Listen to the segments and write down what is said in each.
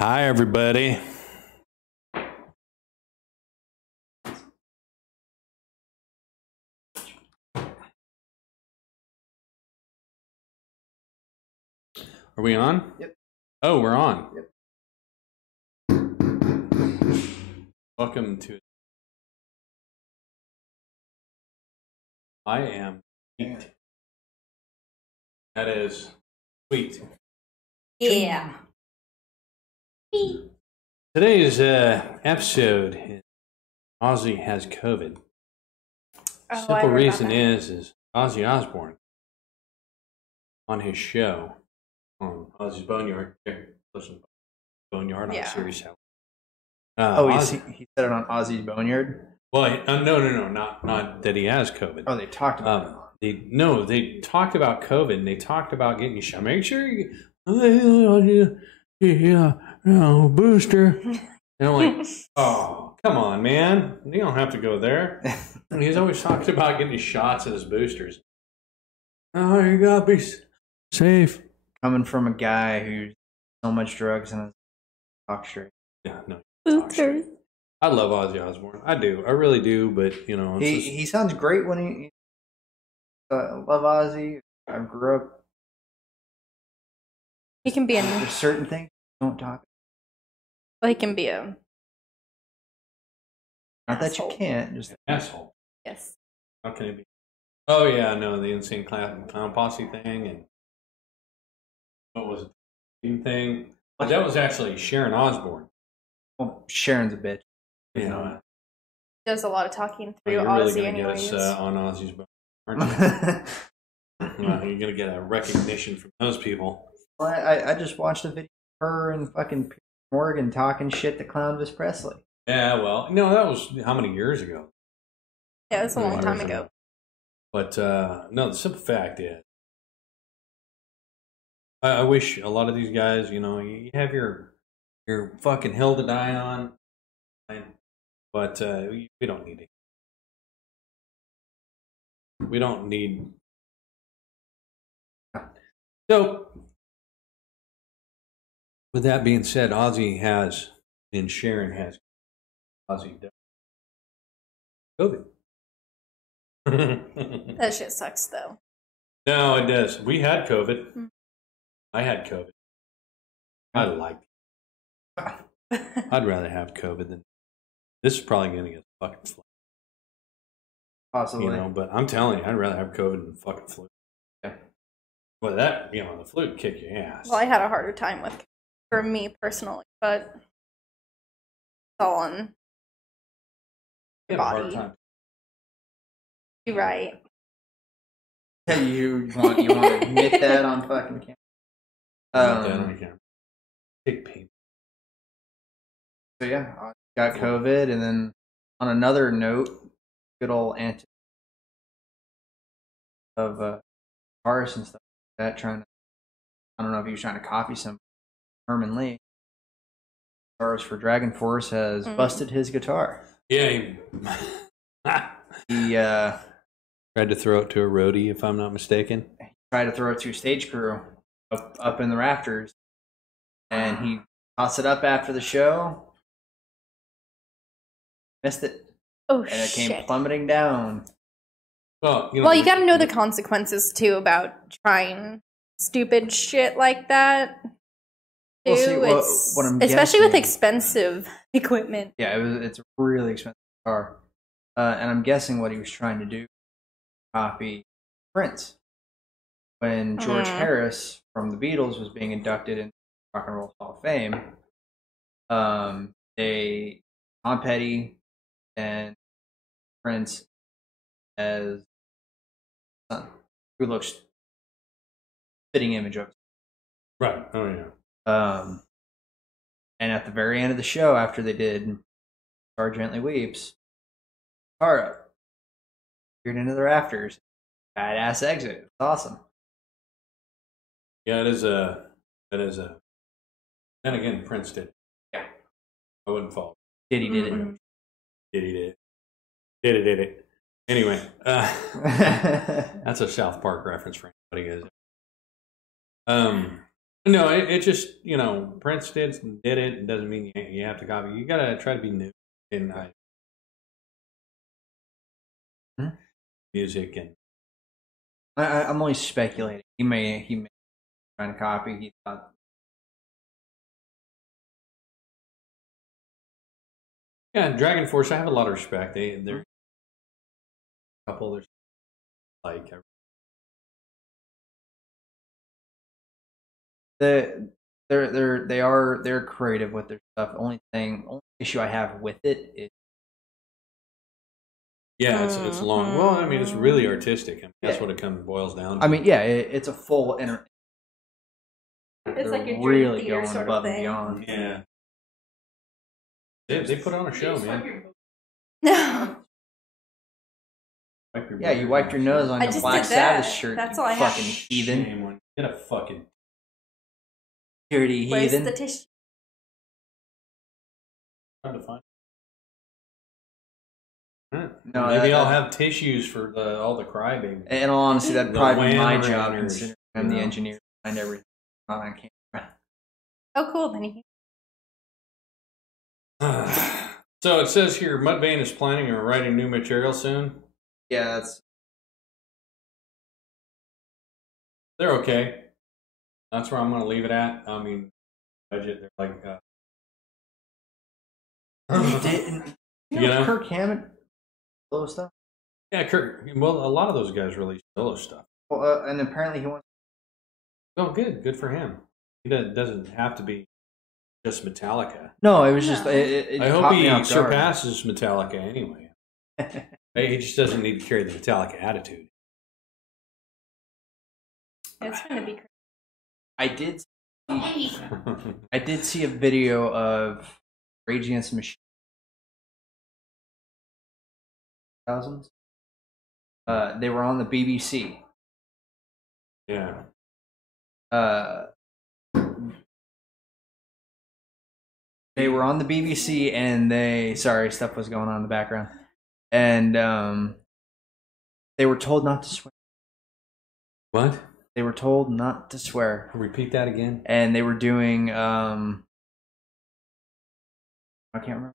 Hi, everybody. Are we on? Yep. Oh, we're on. Yep. Welcome to. I am sweet. That is sweet. Yeah. Today's episode is Ozzy has COVID. Simple reason is Ozzy Osbourne on his show on Ozzy's Boneyard. Here, listen, Boneyard on Sirius House. He said it on Ozzy's Boneyard? Well, no, not that he has COVID. Oh, they talked about it. They talked about COVID and they talked about getting you shot. Make sure you booster. And I'm like, oh, come on, man. You don't have to go there. And he's always talking about getting his shots and his boosters. Oh, you gotta be safe. Coming from a guy who's so much drugs and talk straight. Yeah, no. Boosters. I love Ozzy Osbourne. I do. I really do. But, you know. He sounds great when he... love Ozzy. I grew up... He can be There's certain things don't talk. Well, he can be a... Not that you asshole. can't. Just an asshole. Yes. How can it be? Oh, yeah, no, the Insane Clown Posse thing. And what was it? The thing? But that was actually Sharon Osbourne. Well, Sharon's a bitch. You know, Does a lot of talking through you're Ozzy really anyways. get us on Ozzy's boat, aren't you? Well, you're going to get a recognition from those people. Well, I just watched a video of her and fucking Piers Morgan talking shit to clown Elvis Presley. Yeah, well, no, that was how many years ago? Yeah, it was a long time ago. But, no, the simple fact is, I wish a lot of these guys, you know, you have your fucking hill to die on, but we don't need it. We don't need. So, with that being said, Ozzy has, and Sharon has, Ozzy does COVID. That shit sucks, though. No, it does. We had COVID. Mm-hmm. I had COVID. I liked it. I'd rather have COVID than this is probably going to get fucking flu. Possibly. You know, but I'm telling you, I'd rather have COVID than fucking flu. Yeah. Well, that, you know, the flu would kick your ass. Well, I had a harder time with, for me personally, but it's all on your body. You're right. You want to admit that on fucking camera? Big pain. So yeah, I got COVID, and then on another note, good old anti of cars and stuff like that. I don't know if he was trying to copy some Herman Lee. Guitars for Dragon Force has busted his guitar. Yeah, he tried to throw it to a roadie, if I'm not mistaken. He tried to throw it to a stage crew up in the rafters, and he tossed it up after the show. Missed it. Oh, and it came plummeting down. Well, you got to know the consequences, too, about trying stupid shit like that. Too. Well, see, what I'm especially guessing, with expensive equipment. Yeah, it's a really expensive car. And I'm guessing what he was trying to do, copy Prince. When George Harris from the Beatles was being inducted into the Rock and Roll Hall of Fame, Tom Petty and Prince as son, who looks fitting image of it. Right. Oh yeah. And at the very end of the show, after they did "Star Gently Weeps," car up, peered into the rafters, badass exit. It was awesome. Yeah, that is a. Then again, Prince did. Yeah, I wouldn't fall. Diddy did it. Diddy did it. Did it. Anyway, that's a South Park reference for anybody who knows it. No, it just, Prince did it. It doesn't mean you have to copy. You got to try to be new in music. And I'm only speculating. He may trying to copy. He thought. Yeah, Dragon Force, I have a lot of respect. They're a couple. There's like they're creative with their stuff. Only issue I have with it is it's long. Well, I mean, it's really artistic. I mean, that's what it boils down to. I mean, yeah, it's a full It's like a really theater going sort above of and thing. beyond. Yeah. They put on a show, man. Yeah, you wiped your nose on your Black Sabbath shirt. That's you all I fucking have. heathen. Get a fucking dirty Where's heathen. the tissue? trying to find. No, Maybe I'll have tissues for all the crybaby. In all honesty, that'd probably be my wham job, runners, considering I'm the engineer behind everything on camera. Oh, cool. Then he. So it says here, Mudvayne is planning on writing new material soon. Yeah, They're okay. That's where I'm going to leave it at. I mean, budget. They're like, Kirk Hammett solo stuff. Yeah, Kirk. Well, a lot of those guys release solo stuff. Well, and apparently he wants. Oh, good for him. He doesn't have to be just Metallica. No, it was just. I hope he surpasses Metallica anyway. He just doesn't need to carry the Metallica attitude. It's going to be crazy. I did see a video of Rage Against the Machine. Thousands. They were on the BBC. Yeah. They were on the BBC, and stuff was going on in the background, and they were told not to swear. What? They were told not to swear. Repeat that again. And they were doing I can't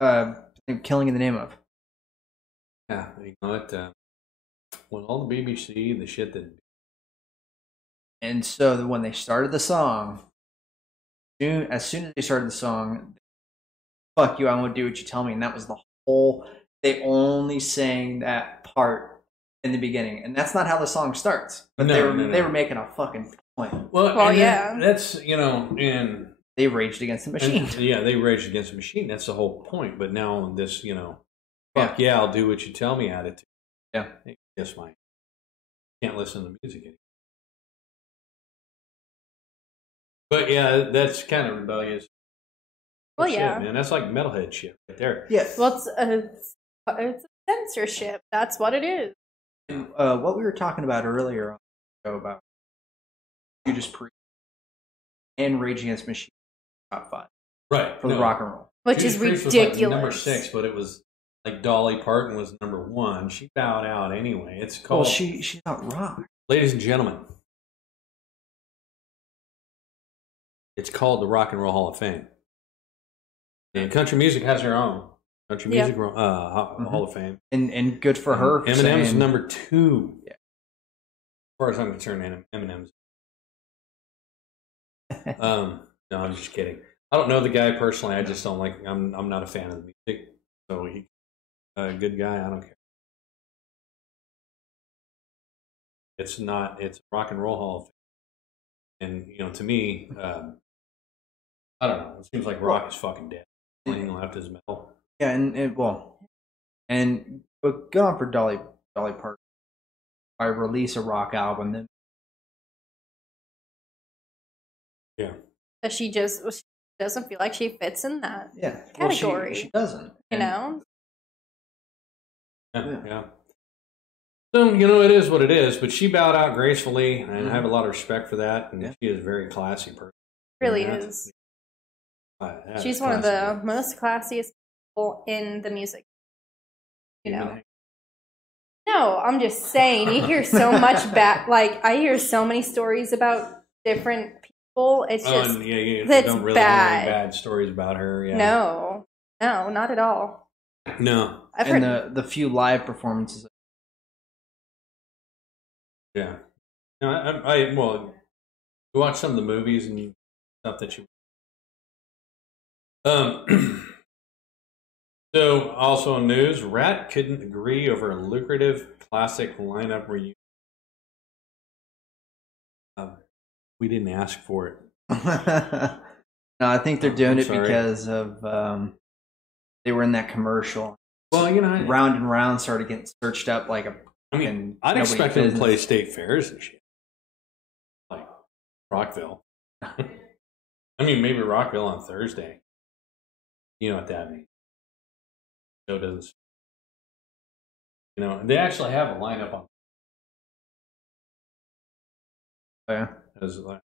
remember. Killing in the Name of. Yeah, you know what? When all the BBC, the shit that. And so when they started the song, as soon as they started the song, fuck you, I won't do what you tell me. And that was the whole. They only sang that part in the beginning, and that's not how the song starts. But they were making a fucking point. Well, yeah, that's and they raged against the machine. They raged against the machine. That's the whole point. But now this, fuck yeah, I'll do what you tell me attitude. Yeah, yes, mine. Can't listen to music anymore. But yeah, that's kind of rebellious. Well, shit, yeah, man, that's like metalhead shit right there. Yeah. Well, it's a censorship. That's what it is. And, what we were talking about earlier on the show about Judas Priest and Rage Against the Machine top 5, right? For the rock and roll, which Judas is Priest ridiculous. Was like number 6, but it was like Dolly Parton was number 1. She bowed out anyway. It's called. Well, she's not rock. Ladies and gentlemen, it's called the Rock and Roll Hall of Fame. And country music has their own country music Hall of Fame, and good for her. Eminem's number 2. Yeah, as far as I'm concerned, Eminem's. No, I'm just kidding. I don't know the guy personally. I just don't like. I'm not a fan of the music. So he, a good guy. I don't care. It's not. It's Rock and Roll Hall of Fame, and to me, I don't know. It seems like rock is fucking dead. Only thing left is metal. Yeah, but good on for Dolly Parton. I release a rock album, then But she doesn't feel like she fits in that category. Well, she doesn't. Yeah. So, it is what it is, but she bowed out gracefully, and I have a lot of respect for that, and she is a very classy person. Really is. She's one of the most classiest people in the music. No, I'm just saying, you hear so much I hear so many stories about different people. It's just you that's don't really bad. hear any bad stories about her. Yeah. No, not at all. No. I've and heard the few live performances. Yeah. No, I well, you watch some of the movies and stuff that you. So, also in news, Rat couldn't agree over a lucrative classic lineup reunion. We didn't ask for it. No, I think they're doing it sorry. because of they were in that commercial. Well, Round and Round started getting searched up like a. I'd expect them to play state fairs and shit, like Rockville. Maybe Rockville on Thursday. You know what that means. So doesn't. They actually have a lineup on. Oh, yeah. As I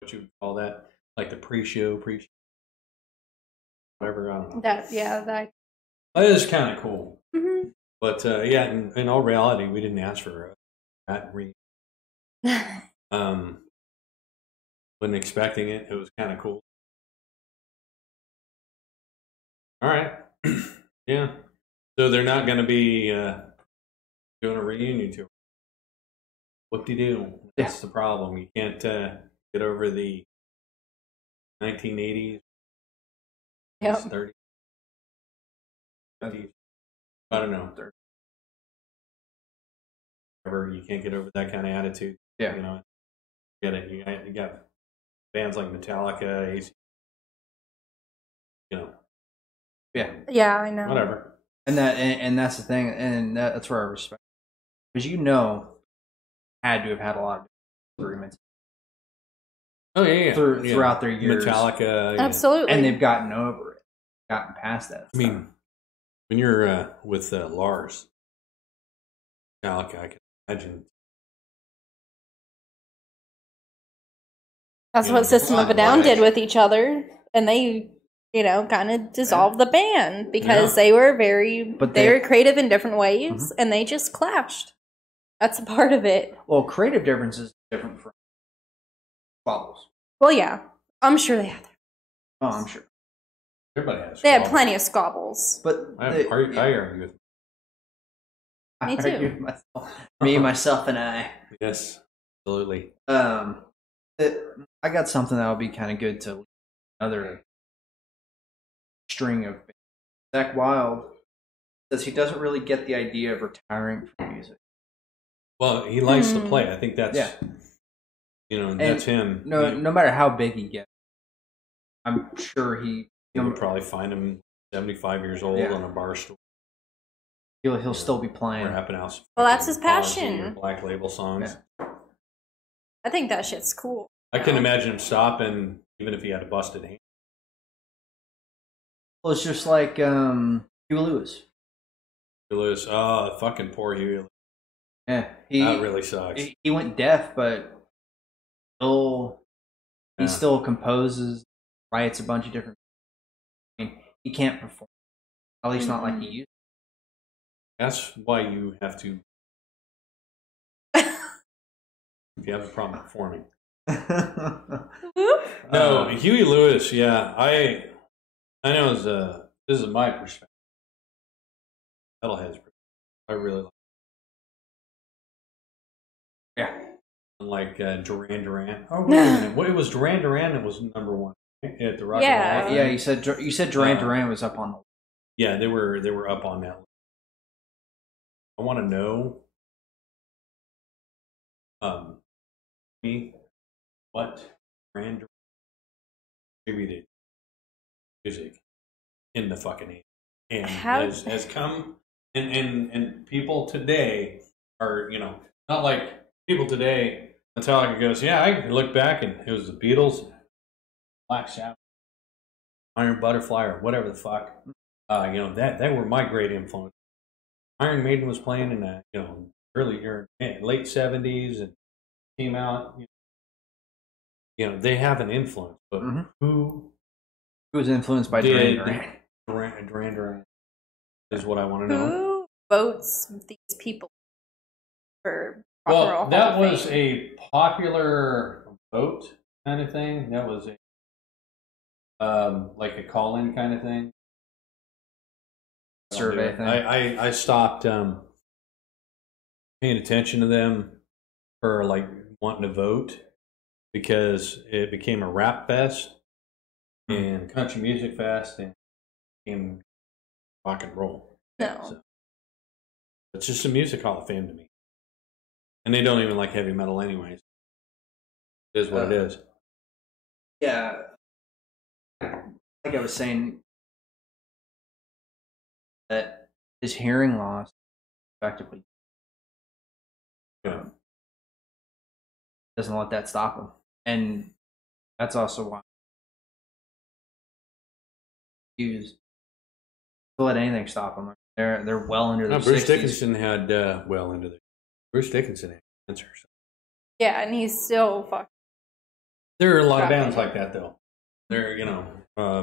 what you would call that, like the pre-show, whatever. I don't know. that is kind of cool. Mm-hmm. But in all reality, we didn't ask for that reunion. Wasn't expecting it. It was kind of cool. All right. Yeah. So they're not going to be doing a reunion tour. Whoop-de-doo. That's the problem. You can't get over the 1980s, 30s, 50s. I don't know. You can't get over that kind of attitude. Yeah. Get it. You got bands like Metallica, AC. Yeah. Yeah, I know. Whatever. And that's the thing, and that's where I respect, because had to have had a lot of agreements. Oh yeah. Throughout their years, Metallica, absolutely, and they've gotten over it, gotten past that. When you're with Lars, Metallica, I can imagine. That's what System of a Down did with each other, and they, kind of dissolved the band because they were they were creative in different ways, and they just clashed. That's a part of it. Well, creative differences are different from squabbles. Well, yeah, I'm sure they had. Oh, I'm sure. Everybody has. They had plenty of squabbles, but I argue with. Me too. Myself, and I. Yes, absolutely. I got something that would be kind of good to another string of. Zach Wilde says he doesn't really get the idea of retiring from music. Well, he likes to play. I think that's that's him. No matter how big he gets, I'm sure he would probably find him 75 years old on a bar stool. He'll still be playing. Or happen house. Well, that's his passion. Black Label songs. Yeah. I think that shit's cool. I couldn't imagine him stopping, even if he had a busted hand. Well, it's just like Huey Lewis. Huey Lewis, fucking poor Huey Lewis. Yeah, that really sucks. He went deaf, but he still composes, writes a bunch of different. He can't perform, at least not like he used to. That's why you have to. If you have a problem performing. No, Huey Lewis. Yeah, I know. This is my perspective. Metalhead's. I really like. Yeah. Unlike Duran Duran. Oh, wait a minute. Well, it was Duran Duran that was number one at the Rock and Roll Hall. Yeah. You said Duran Duran was up on the. Yeah, they were up on that list. I want to know. What Duran Duran contributed music in the fucking and has come and people today are not like people today. Metallica goes, yeah, I can look back and it was the Beatles, Black Sabbath, Iron Butterfly, or whatever the fuck. That were my great influence. Iron Maiden was playing in that late 70s and came out. They have an influence, but who was influenced by Duran Duran? Duran Duran is what I want to know. Who votes these people for Well, that was a popular vote kind of thing. That was a like a call-in kind of thing. Survey thing. I stopped paying attention to them for like wanting to vote because it became a rap fest and country music fest and became rock and roll. No. So, it's just a music hall of fame to me. And they don't even like heavy metal anyways. It is what it is. Yeah. Like I was saying, that his hearing loss effectively doesn't let that stop him. And that's also why to let anything stop them. They're well into their 60s. Bruce Dickinson had Bruce Dickinson had cancer. So. Yeah, and he's still fucking. There are a lot of bands like that though. They're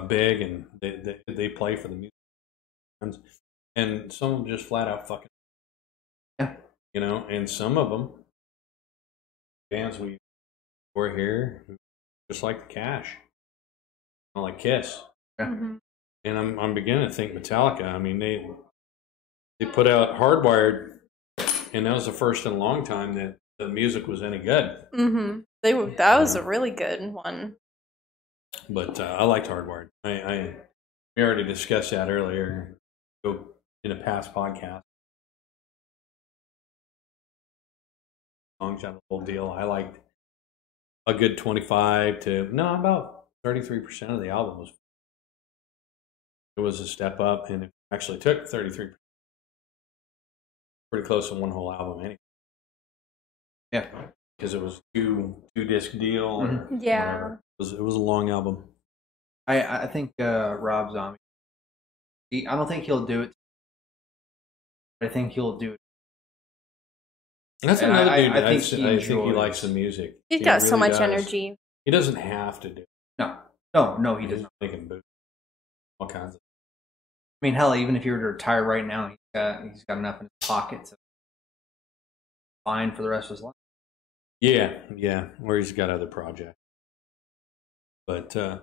big and they play for the music, and some of them just flat out fucking. Yeah. And some of them bands we're here just like the Cash, like Kiss. Yeah. Mm-hmm. And I'm beginning to think Metallica. I mean, they put out Hardwired, and that was the first in a long time that the music was any good. Mm-hmm. That was a really good one. But I liked Hardwired. We already discussed that earlier. Go in a past podcast. Songs out of the whole deal. I liked a good 25 to about 33% of the album was. It was a step up, and it actually took 33%. Pretty close to one whole album, anyway. Yeah, because it was two disc deal. Mm-hmm. Yeah, it was a long album. I think Rob Zombie. I don't think he'll do it. But I think he'll do it. That's another dude. I think he likes the music. He's got so much energy. He doesn't have to do it. No, he doesn't. Making boots, all kinds of. I mean, hell, even if you were to retire right now, he's got enough in his pocket to fine for the rest of his life. Yeah, or he's got other projects. But the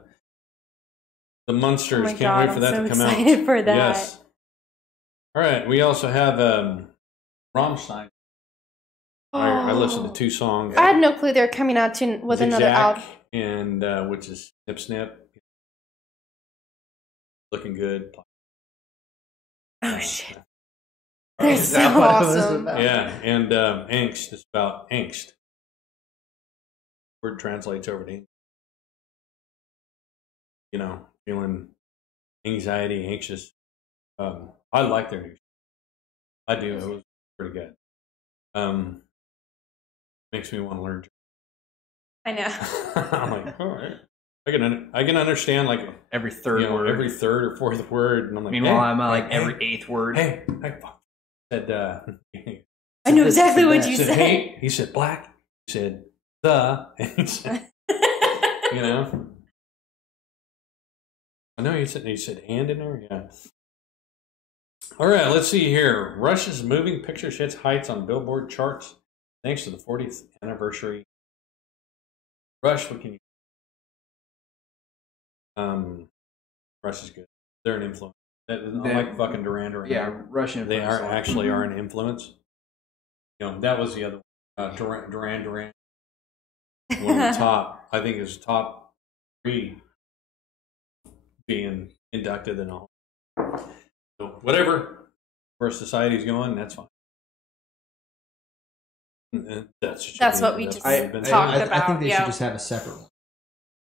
Munsters, can't wait for that to come out. I'm so excited for that. Yes. All right, we also have Rammstein. I listened to 2 songs. I had no clue they're coming out with another album. And which is Snip Snip. Looking good. Oh shit. They're so awesome. Yeah, and Angst is about angst. Word translates over to feeling anxiety, anxious. I like their music. I do. It was pretty good. Makes me want to learn. I know. I'm like, all right. I can understand like every third word, every third or fourth word, and I'm like. Meanwhile, I'm like every 8th word. Hey, said. I know exactly what you said. Hey, he said black. He said the. And he said, I know he said and in there. Yeah. All right, let's see here. Rush's moving pictures hits heights on Billboard charts thanks to the 40th anniversary. Rush, what can you? Rush is good. They're an influence. Like fucking Duran. Yeah, Russian. They are an influence. That was the other one. Duran. One of the top. I think is top 3 being inducted and all. So whatever where society's going, that's fine. That's what we just talked about. I think they should just have a separate one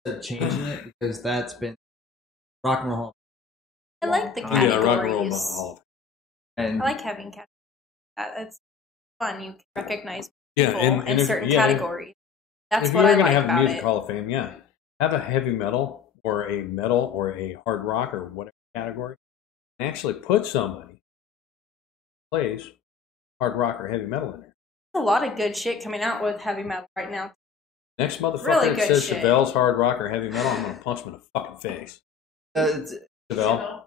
instead of changing it because that's been Rock and Roll Hall. I like the categories. Yeah, Rock and Roll Hall. And I like having categories. It's fun. You can recognize people in certain categories. That's what I like about it. If you're going to have the Music Hall of Fame, have a heavy metal or a hard rock or whatever category, and actually put somebody who plays hard rock or heavy metal in there. There's a lot of good shit coming out with heavy metal right now. Next motherfucker really that says shit. Chevelle's hard rock or heavy metal, I'm going to punch him in the fucking face. Chevelle.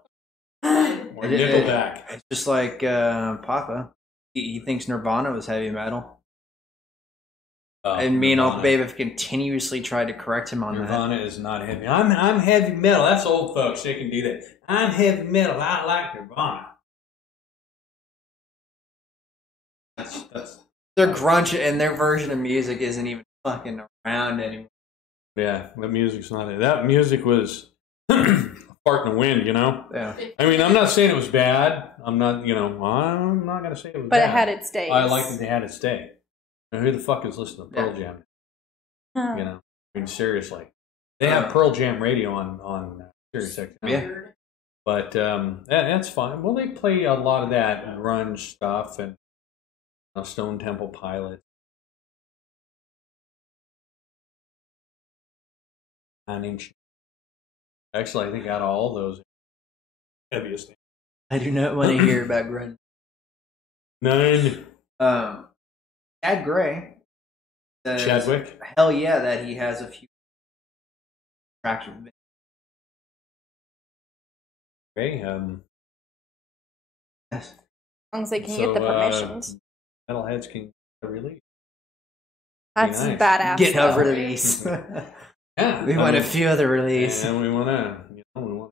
Or Nickelback. It's just like Papa. He thinks Nirvana was heavy metal. And me and Uncle Babe have continuously tried to correct him on Nirvana is not heavy. I'm heavy metal. That's old folks. They can do that. I'm heavy metal. I like Nirvana. That's their grunge and their version of music isn't even fucking around anymore. Yeah, the music's not it. That music was fart in the wind, you know? Yeah. I mean, I'm not saying it was bad. I'm not going to say it was bad. But it had its days. I like that they had its day. Now, who the fuck is listening to Pearl Jam? You know? I mean, seriously. They have Pearl Jam radio on Sirius XM. Yeah. But that's fine. Well, they play a lot of that grunge stuff and Stone Temple Pilots. Actually, I think out of all those, heaviest. I do not want to hear about grunge. None. Chad Gray says, Chadwick? hell yeah, that he has a few tracks with me. Okay. Yes. As long as they can get the permissions. Metalheads can release. That's nice. badass. Get though. a release. Yeah. We want a few other release. And we want to, Give we want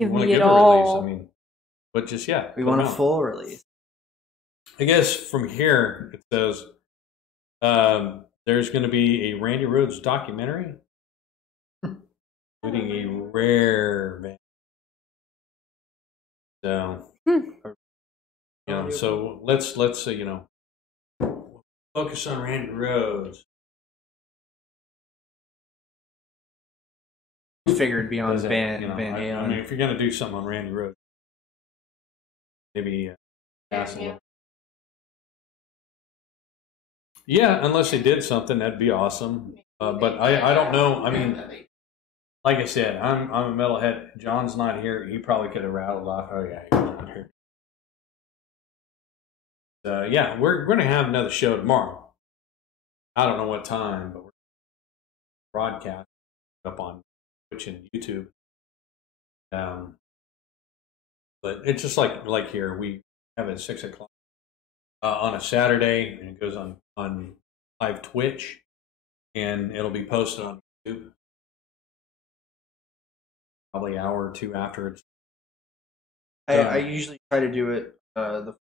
to me it give a all. release. I mean, but just, yeah. We want a full release. I guess from here, it says there's going to be a Randy Rhoads documentary, including a rare band. So, so let's focus on Randy Rhoads. Figured beyond Van Halen. I mean, if you're going to do something on Randy Rhoads, maybe pass a little. Yeah, unless they did something, that'd be awesome. But I don't know. I mean, like I said, I'm a metalhead. John's not here. He probably could have rattled off. Oh yeah, he's not here. Yeah, we're going to have another show tomorrow. I don't know what time, but we're broadcast up on Twitch and YouTube. But it's just like here, we have it at 6 o'clock on a Saturday, and it goes on live Twitch, and it'll be posted on YouTube probably an hour or two after it's. I usually try to do it the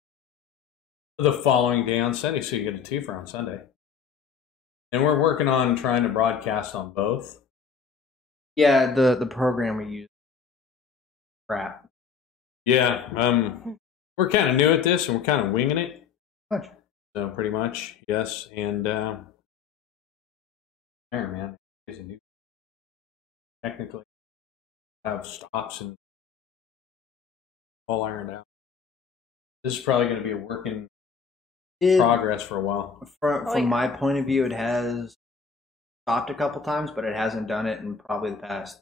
following day on Sunday, so you get a twofer on Sunday. And we're working on trying to broadcast on both. Yeah, the program we use. Crap. Yeah, we're kind of new at this, and we're kind of winging it. Much. So pretty much, yes. And there, man, it's a new. Technically, have stops and all ironed out. This is probably going to be a work in progress for a while. From my point of view, it has stopped a couple times, but it hasn't done it in probably the past.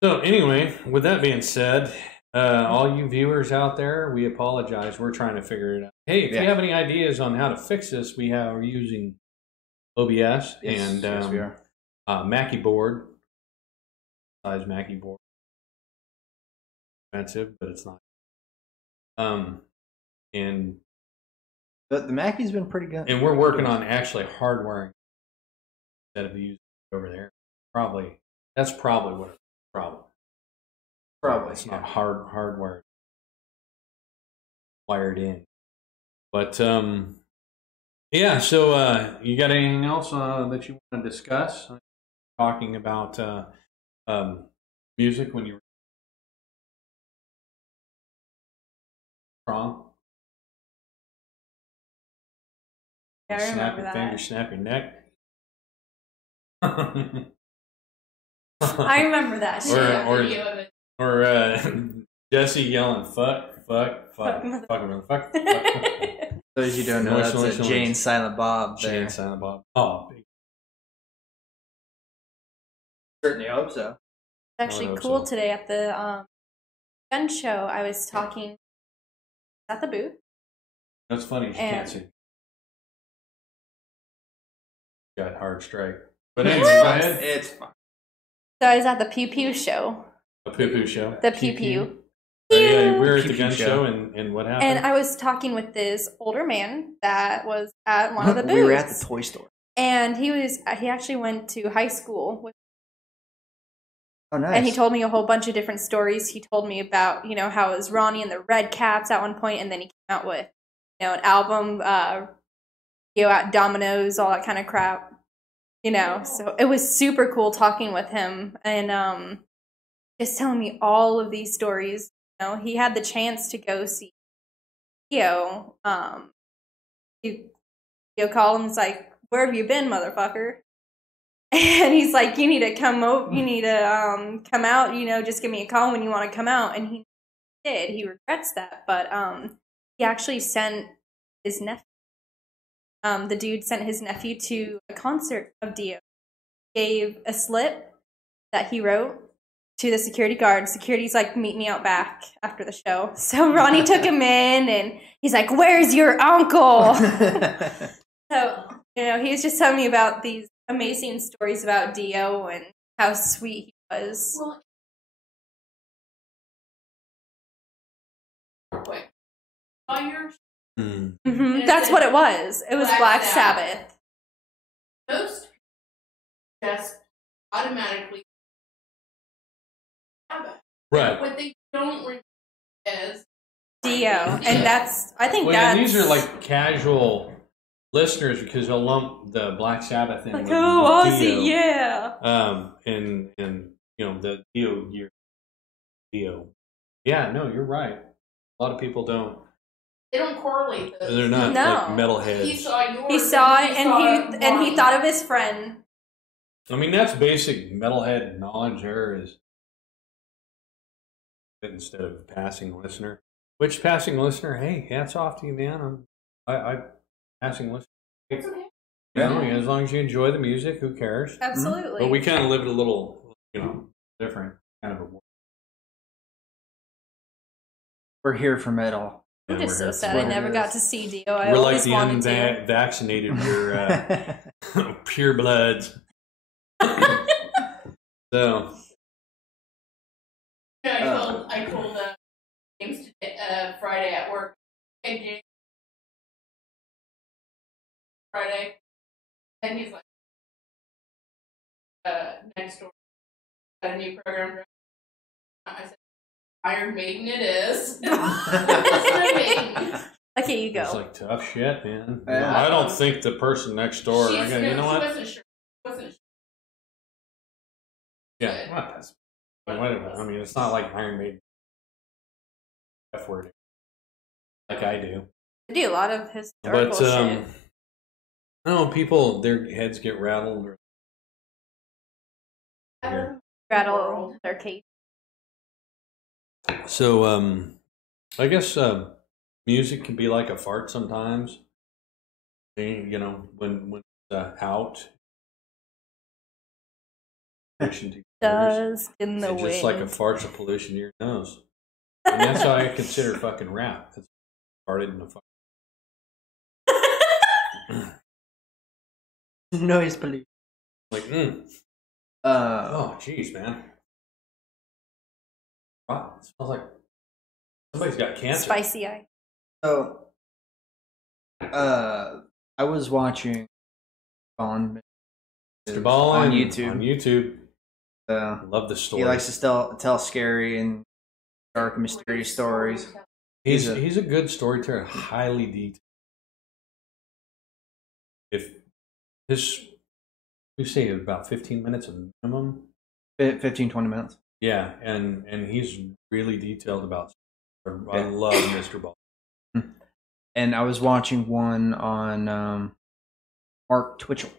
So anyway, with that being said, all you viewers out there, we apologize. We're trying to figure it out. Hey, if you have any ideas on how to fix this, we're using OBS and yes, we are. Mackie board. Size Mackie board. Expensive, but it's not. And the Mackie's been pretty good. And we're working on actually hardwiring instead of using over there. That's probably what it's problem. Probably it's not hardwired, wired in. But yeah. So you got anything else that you want to discuss? Talking about music when you were strong. Yeah, I Snap remember your that. finger, snap your neck. I remember that shit. Or Jesse yelling fuck, motherfucker. Those you don't know, that's a Jane Silent Bob there. Jane Silent Bob. Oh, certainly hope so. It's actually cool today at the gun show. I was talking at the booth. That's funny. You can't see. Got hard strike. But anyway, go ahead. It's fine. So I was at the Pew Pew show. A poo poo show. The Pew Pew. Yeah, we were at Pew the pew gun show. show, and what happened? And I was talking with this older man that was at one of the booths. We were at the toy store. And he actually went to high school with. Oh, nice. And he told me a whole bunch of different stories. He told me about, how it was Ronnie and the Red Caps at one point, and then he came out with, an album, at Domino's, all that kind of crap. So it was super cool talking with him and just telling me all of these stories. He had the chance to go see Theo. Theo called him, was like, "Where have you been, motherfucker?" And he's like, "You need to come out. You need to come out. Just give me a call when you want to come out." And he did. He regrets that, but he actually sent his nephew. The dude sent his nephew to a concert of Dio. Gave a slip that he wrote to the security guard. Security's like, "Meet me out back after the show." So Ronnie took him in, and he's like, "Where's your uncle?" So he was just telling me about these amazing stories about Dio and how sweet he was. Real quick. Fire. That's what it was. It was Black Sabbath. Most people just automatically Sabbath. Right. What they don't realize is Dio. And and these are like casual listeners because they'll lump the Black Sabbath in with Ozzy, Dio. yeah. And the Dio year. Dio. Yeah, no, you're right. A lot of people don't. They don't correlate those. They're not like metalheads. He saw yours. He saw it, and he thought of his friend. I mean, that's basic metalhead knowledge. There is instead of passing listener. Which passing listener? Hey, hats off to you, man. I passing listener. It's okay. As long as you enjoy the music, who cares? Absolutely. But we kind of lived a little, different kind of a world. We're here for metal. I'm just so sad I never got to see Dio. I We're like always the wanted to. unvaccinated, we're pure bloods. So. I told James today, Friday at work. Hey, James. Friday. And he's like, next door. Got a new program. I said, Iron Maiden it is. Iron Maiden. Okay, you go. It's like tough shit, man. Yeah. I don't think the person next door. She you know what? wasn't sure. Yeah, well, that's whatever. I mean, it's not like Iron Maiden. F word. Like I do. I do a lot of historical But shit. no, people their heads get rattled. Rattle their cage. So I guess music can be like a fart sometimes. When it's out. Dust in the wind. Just like a fart's a pollution to your nose. And that's how I consider fucking rap. It's farted in the fuck. Noise pollution. Like, oh, jeez, man. Wow, it smells like somebody's got cancer. Spicy eye. So, I was watching on Mr. Ballin on YouTube. On YouTube. Love the story. He likes to tell scary and dark and mysterious stories. He's a good storyteller, highly detailed. If this, you say about 15 minutes a minimum? 15, 20 minutes. Yeah, and he's really detailed about. I love Mr. Ball. And I was watching one on Mark Twitchell,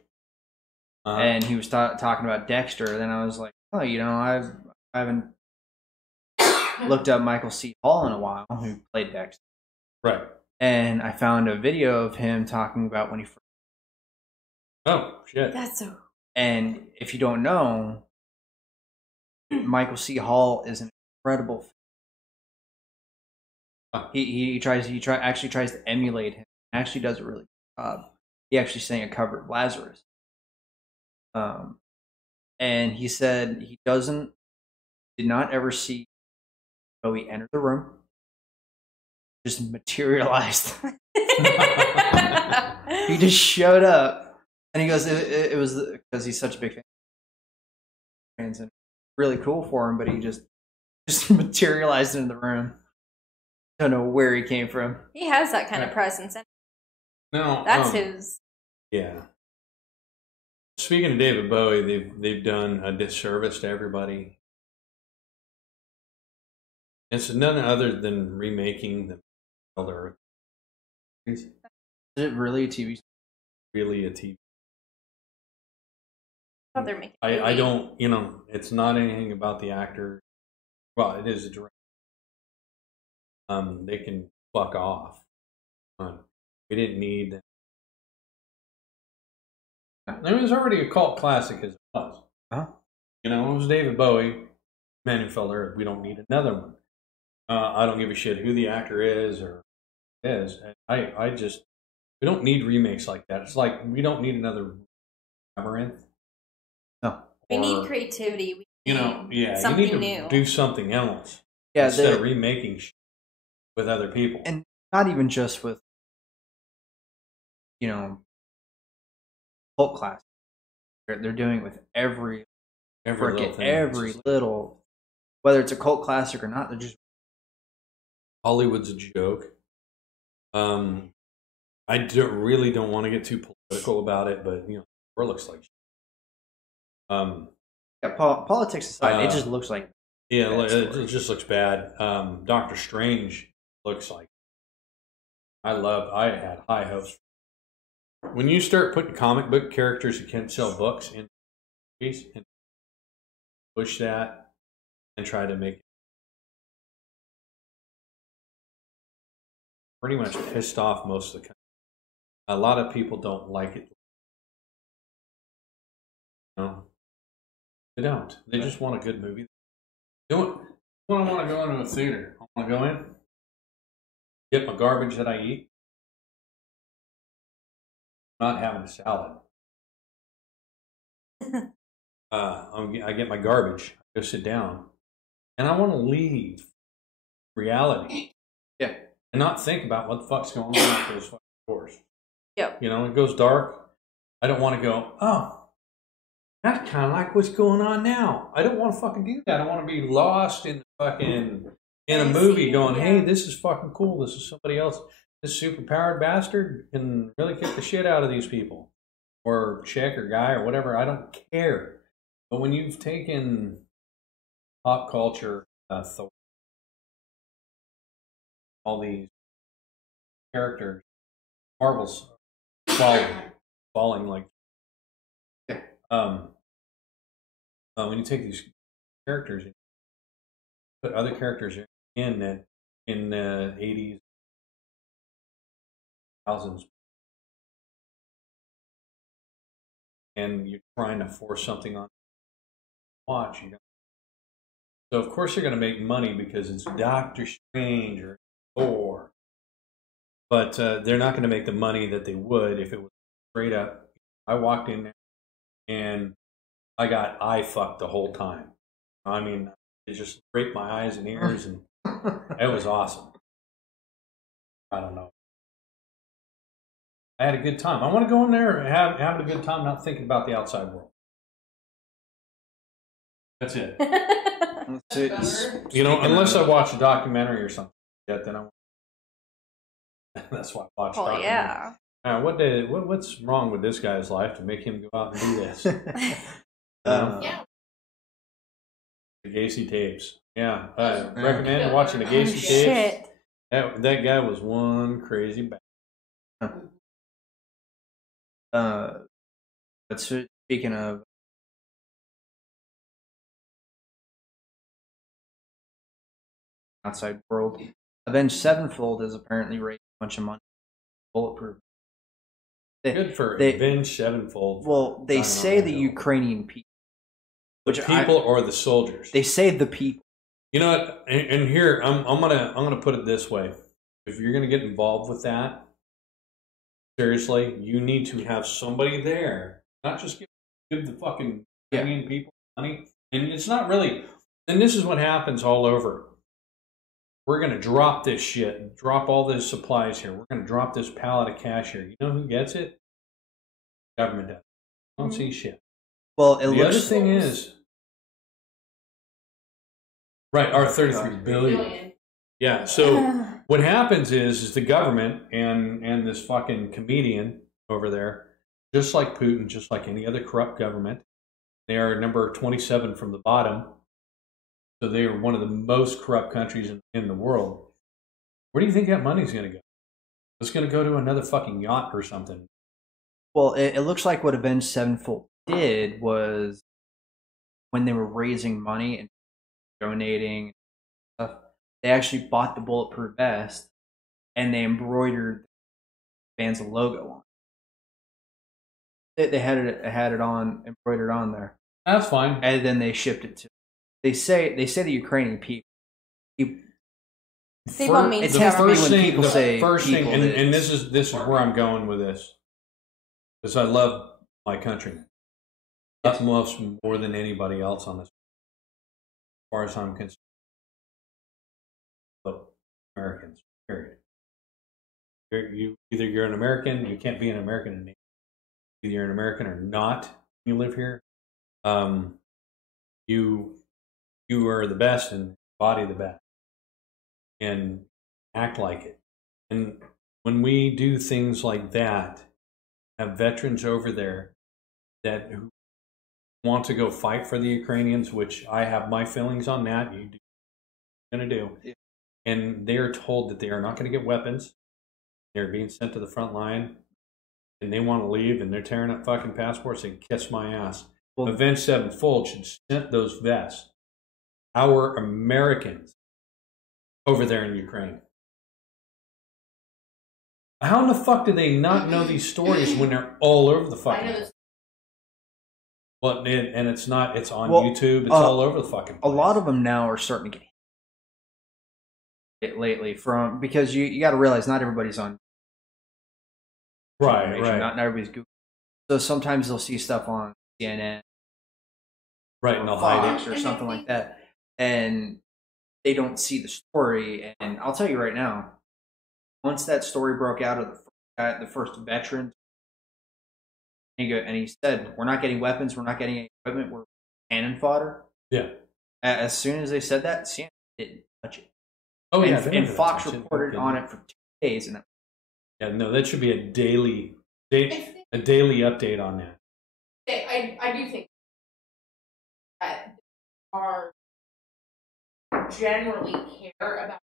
and he was talking about Dexter. Then I was like, oh, I haven't looked up Michael C. Hall in a while, who played Dexter. Right. And I found a video of him talking about when he first. Oh shit! That's so. And if you don't know, Michael C. Hall is an incredible. He actually tries to emulate him. Actually, does a really good job. He actually sang a cover of Lazarus. And he said he did not ever see Bowie entered the room, just materialized. He just showed up, and he goes, "It was because he's such a big fan, and really cool for him, but he just materialized in the room. Don't know where he came from. He has that kind of presence. No, that's his. Yeah. Speaking of David Bowie, they've done a disservice to everybody. It's none other than remaking the Elder. Is it really a TV? Really a TV. Oh, they're making. I don't. It's not anything about the actor. Well, it is a direct. They can fuck off. We didn't need. It was already a cult classic as it was. Huh? It was David Bowie, Man Who Fell to Earth. We don't need another one. I don't give a shit who the actor is or is. I just, we don't need remakes like that. It's like we don't need another Labyrinth. No. We need creativity. You need to new. do something else. Yeah, instead of remaking shit with other people. And not even just with, cult class. They're doing it with every little, whether it's a cult classic or not, they're just. Hollywood's a joke. I really don't want to get too political about it, but it looks like shit. Politics aside, it just looks like. Yeah, it just looks bad. Doctor Strange looks like. I had high hopes. When you start putting comic book characters who can't sell books in movies and push that and try to make it pretty much pissed off most of the country. A lot of people don't like it. They don't. They just want a good movie. When I want to go into a theater, I want to go in, get my garbage that I eat, not having a salad. I get my garbage, I go sit down, and I want to leave reality. Yeah. And not think about what the fuck's going on after those fucking doors. Yep. It goes dark. I don't want to go, oh, that's kind of like what's going on now. I don't want to fucking do that. I want to be lost in a movie going, hey, this is fucking cool. This is somebody else. This super-powered bastard can really kick the shit out of these people. Or chick or guy or whatever. I don't care. But when you've taken pop culture, all these characters, Marvel's falling like. When you take these characters, and put other characters in the 80s, thousands, and you're trying to force something on watch, so of course you're going to make money because it's Doctor Strange or Thor, but they're not going to make the money that they would if it was straight up. I walked in there and I got eye fucked the whole time. I mean, it just raped my eyes and ears, and it was awesome. I don't know. I had a good time. I want to go in there and having a good time, not thinking about the outside world. That's it. Unless I watch a documentary or something like that, then I. That's why I watch. Oh yeah. What's wrong with this guy's life to make him go out and do this? Yeah. The Gacy tapes. Yeah, recommend watching the Gacy tapes. That guy was one crazy bastard. But speaking of outside world, Avenged Sevenfold has apparently raised a bunch of money. Bulletproof. Good for Avenged Sevenfold. Well, they say the Ukrainian people. The people or the soldiers? They say the people. You know what? And here I'm gonna put it this way: if you're gonna get involved with that, seriously, you need to have somebody there, not just give the fucking Ukrainian people money. And it's not really. And this is what happens all over. we're going to drop this shit, drop all those supplies here. We're going to drop this pallet of cash here. You know who gets it? Government does. Don't see shit. Well, the other thing is, right, our 33 billion. Yeah, so what happens is the government and this fucking comedian over there, just like Putin, just like any other corrupt government, they are number 27 from the bottom. So they are one of the most corrupt countries in the world. Where do you think that money's going to go? It's going to go to another fucking yacht or something. Well, it looks like what Avenged Sevenfold did was when they were raising money and donating stuff, they actually bought the bulletproof vest and they embroidered the band's logo on. They had it on embroidered on there. That's fine. And then they shipped it to. They say the Ukrainian people. It tends to be when people say first people thing, and this is where I'm going with this, because I love my country. That's most more than anybody else on this, as far as I'm concerned. But Americans, period. Either you're an American, you can't be an American in name. Either you're an American or not. You live here. You are the best and embody the best, and act like it. And when we do things like that, have veterans over there that who want to go fight for the Ukrainians, which I have my feelings on that. You're going to do. Yeah. And they are told that they are not going to get weapons. They're being sent to the front line, and they want to leave, and they're tearing up fucking passports and kiss my ass. Well, Avenged Sevenfold should send those vests, our Americans, over there in Ukraine. How in the fuck do they not know these stories when they're all over the fucking place? Well, and it's not. It's on YouTube. It's all over the fucking place. A lot of them now are starting to get hit lately because you got to realize not everybody's on. Right. Not everybody's Google. So sometimes they'll see stuff on CNN, right, and they'll hide it or something like that, and they don't see the story. And I'll tell you right now, once that story broke out of the first veteran. And he said, "We're not getting weapons. We're not getting any equipment. We're cannon fodder." Yeah. As soon as they said that, CNN didn't touch it. Oh yeah, and Fox reported on it for 2 days. And yeah, no, that should be a daily update on that. I do think that are generally care about,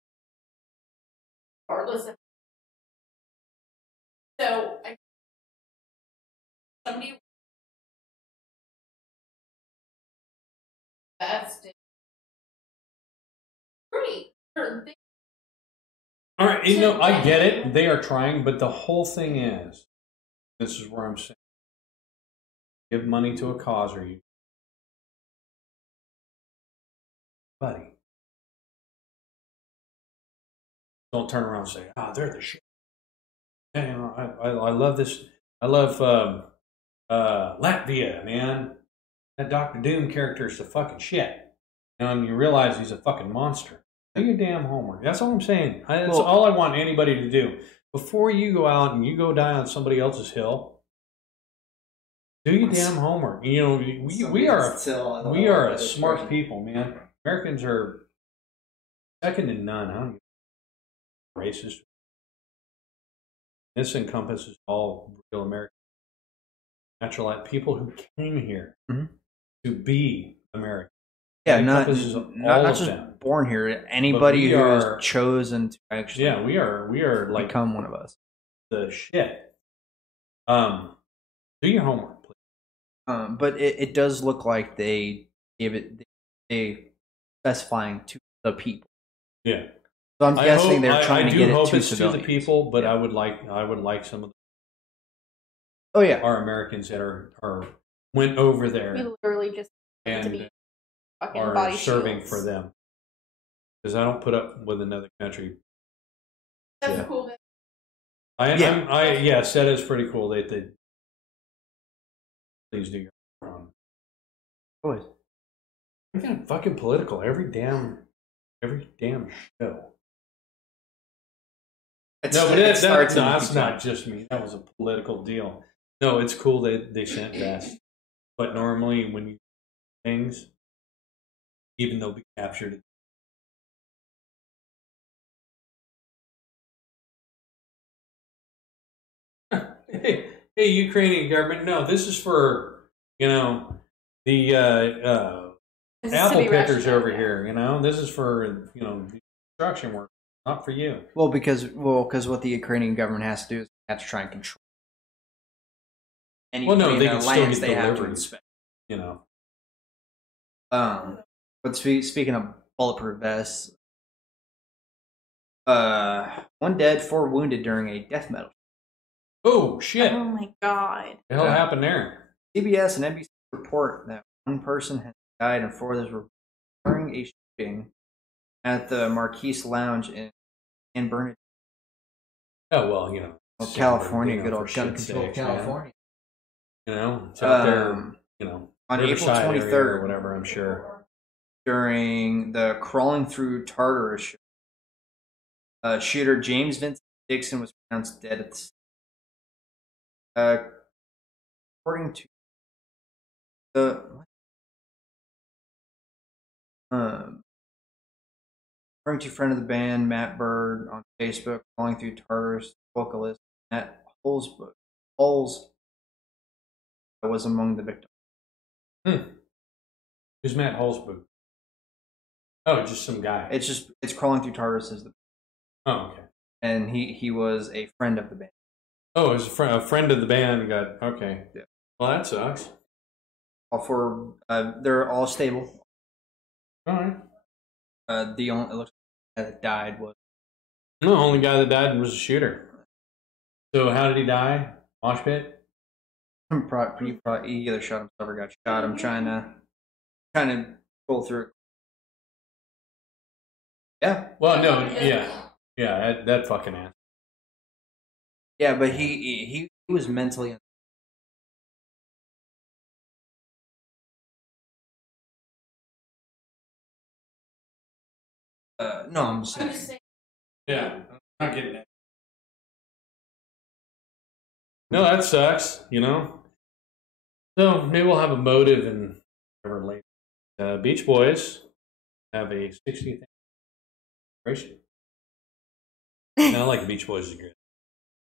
regardless of. So somebody best great. All right, I get it. They are trying, but the whole thing is, this is where I'm saying, give money to a cause, or you, buddy, don't turn around and say, they're the shit. And, I love this. I love Latvia, man. That Dr. Doom character is the fucking shit. And you realize he's a fucking monster. Do your damn homework. That's all I'm saying. That's all I want anybody to do. Before you go out and you go die on somebody else's hill, do your damn homework. We are a smart people, man. Americans are second to none. I don't give racist. This encompasses all real Americans. Natural people who came here to be American. Yeah, not just born here. Anybody who has chosen to actually. Yeah, we are like become one of us. The shit. Do your homework, please. But it does look like they gave it specifying to the people. Yeah. So I'm guessing they're trying to get it to civilians. To the people, but yeah. I would like some of our Americans that are went over there. We literally just and to be fucking are body serving shields. For them. Because I don't put up with another country. That's cool. Yes, that is pretty cool. They please do your own. Boys, we're getting fucking political every damn show. No, but that's not just me. That was a political deal. No, it's cool that they sent vests. But normally when you things, even though we captured it. Hey, Ukrainian government, no, this is for, the apple pickers over here, This is for, the construction work, not for you. Well, because what the Ukrainian government has to do is they have to try and control any they can lands still they get have to deliveries, inspect. But speaking of bulletproof vests, one dead, 4 wounded during a death metal. Oh shit! Oh my god! What the hell happened there? CBS and NBC report that one person has died and 4 others were during a shooting at the Marquise Lounge in San Bernardino. Oh well, California, good old gun Control California. It's out there, on April Riverside 23rd, area or whatever, I'm sure. During the Crawling Through Tartarus show, shooter James Vincent Dixon was pronounced dead at the scene. According to friend of the band Matt Bird on Facebook, Crawling Through Tartarus vocalist Matt Hulls was among the victims. Who's Matt Holzberg? Oh, just some guy. It's Crawling Through Tartarus is the. Oh, okay. And he was a friend of the band. Oh, it was a friend of the band got okay. Yeah. Well, that sucks. They're all stable. All right. The only it looks like that died was. No, the only guy that died was a shooter. So how did he die? Mosh pit? He either shot himself or got shot. I'm trying to pull through it. Yeah. Well, no, yeah, that fucking ass. Yeah, but he was mentally. No, I'm just saying. Yeah, I'm not getting that. No, that sucks. So maybe we'll have a motive and whatever later. Beach Boys have a 60th celebration. I like the Beach Boys is good.